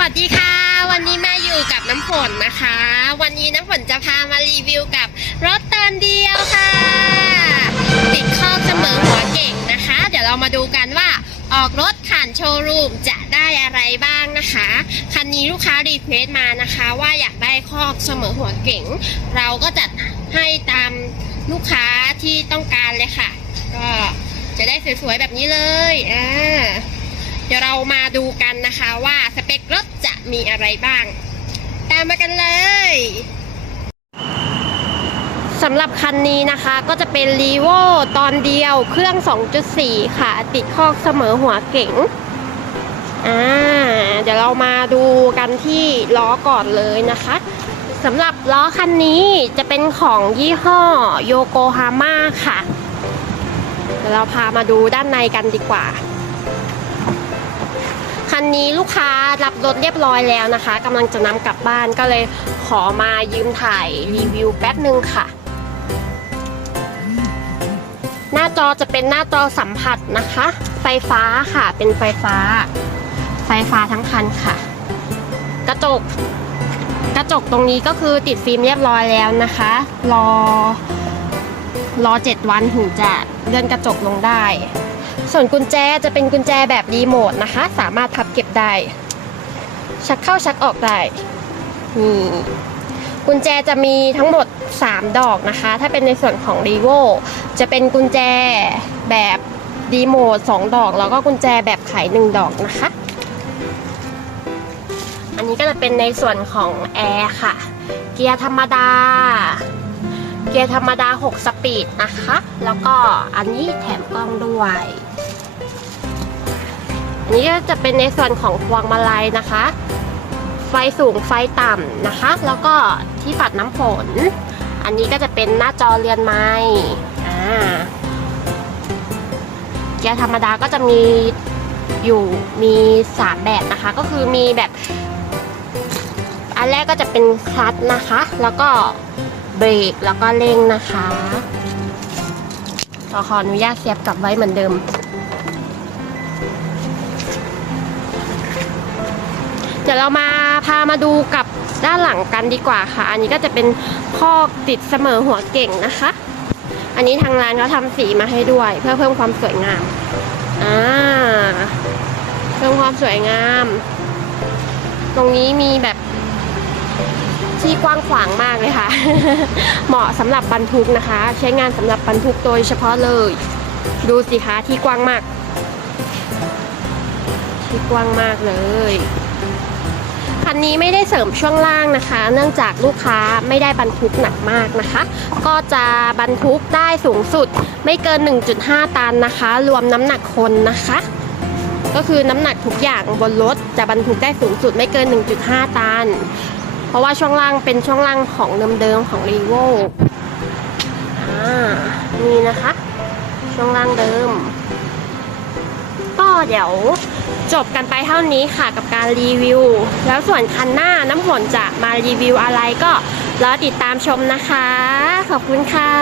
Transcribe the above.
วัสดีค่ะ วันนี้ม่อยู่กับน้ำฝนนะคะ วันนี้น้ำฝนจะพามารีวิวกับรถตอนเดียวค่ะ ติดข้อเสมอหัวเก่งนะคะ เดี๋ยวเรามาดูกันว่าออกรถผ่านโชว์รูมจะได้อะไรบ้างนะคะ คันนี้ลูกค้ารีเควสต์มานะคะ ว่าอยากได้คอกเสมอหัวเก่ง เราก็จัดให้ตามลูกค้าที่ต้องการเลยค่ะ ก็จะได้สวยๆแบบนี้เลยอ่าเดี๋ยวเรามาดูกันนะคะว่าสเป มีอะไรบ้าง ตามมากันเลยสำหรับคันนี้นะคะก็จะเป็น r ีโวตอนเดียวเครื่อง 2.4 ค่ะ ติดคอกเสมอหัวเก๋งอ่าเดี๋ยวเรามาดูกันที่ล้อก่อนเลยนะคะสำหรับล้อคันนี้จะเป็นของยี่ห้อโยโกฮาม่าค่ะ เดี๋ยวเราพามาดูด้านในกันดีกว่า คันนี้ลูกค้ารับรถเรียบร้อยแล้วนะคะกำลังจะนำกลับบ้านก็เลยขอมายืมถ่ายรีวิวแป๊บหนึ่งค่ะ หน้าจอจะเป็นหน้าจอสัมผัสนะคะ ไฟฟ้าค่ะเป็นไฟฟ้า ไฟฟ้าทั้งคันค่ะ กระจกกระจกตรงนี้ก็คือติดฟิล์มเรียบร้อยแล้วนะคะ รอรอ 7 วันถึงจะเลื่อนกระจกลงได้ ส่วนกุญแจจะเป็นกุญแจแบบรีโมทนะคะ สามารถพับเก็บได้ ชักเข้าชักออกได้นี่กุญแจจะมีทั้งหมด 3 ดอกนะคะ ถ้าเป็นในส่วนของ r ีโวจะเป็นกุญแจแบบรีโมท2ดอก แล้วก็กุญแจแบบไข1ดอกนะคะ อันนี้ก็จะเป็นในส่วนของแอร์ค่ะ เกียร์ธรรมดา เกียร์ธรรมดา 6 สปีดนะคะ แล้วก็อันนี้แถมกล้องด้วย นี้ก็จะเป็นในส่วนของพวงมาลัยนะคะ ไฟสูงไฟต่ำนะคะ แล้วก็ที่ปัดน้ำฝน อันนี้ก็จะเป็นหน้าจอเรือนไม้อ่าเกียร์ธรรมดาก็จะมีอยู่มีสามแบบนะคะ ก็คือมีแบบ อันแรกก็จะเป็นคลัตช์นะคะ แล้วก็เบรกแล้วก็เร่งนะคะขอขออนุญาตเสียบกลับไว้เหมือนเดิม ดี๋ยวเรามาพามาดูกับด้านหลังกันดีกว่าค่ะ อันนี้ก็จะเป็นคอกติดเสมอหัวเก่งนะคะ อันนี้ทางร้านเขาทำสีมาให้ด้วย เพื่อเพิ่มความสวยงามอ่าเพิ่มความสวยงาม ตรงนี้มีแบบที่กว้างขวางมากเลยค่ะ เหมาะสำหรับบรรทุกนะคะ ใช้งานสำหรับบรรทุกโดยเฉพาะเลย ดูสิคะที่กว้างมาก ที่กว้างมากเลย คันนี้ไม่ได้เสริมช่วงล่างนะคะ เนื่องจากลูกค้าไม่ได้บรรทุกหนักมากนะคะ ก็จะบรรทุกได้สูงสุดไม่เกิน 1.5 ตันนะคะ รวมน้ำหนักคนนะคะ ก็คือน้ำหนักทุกอย่างบนรถจะบรรทุกได้สูงสุดไม่เกิน 1.5 ตัน เพราะว่าช่วงล่างเป็นช่วงล่างของเดิมๆของรีโวนี่นะคะ ช่วงล่างเดิม ก็เดี๋ยว จบกันไปเท่านี้ค่ะกับการรีวิว แล้วส่วนคันหน้าน้ำฝนจะมารีวิวอะไรก็รอติดตามชมนะคะ ขอบคุณค่ะ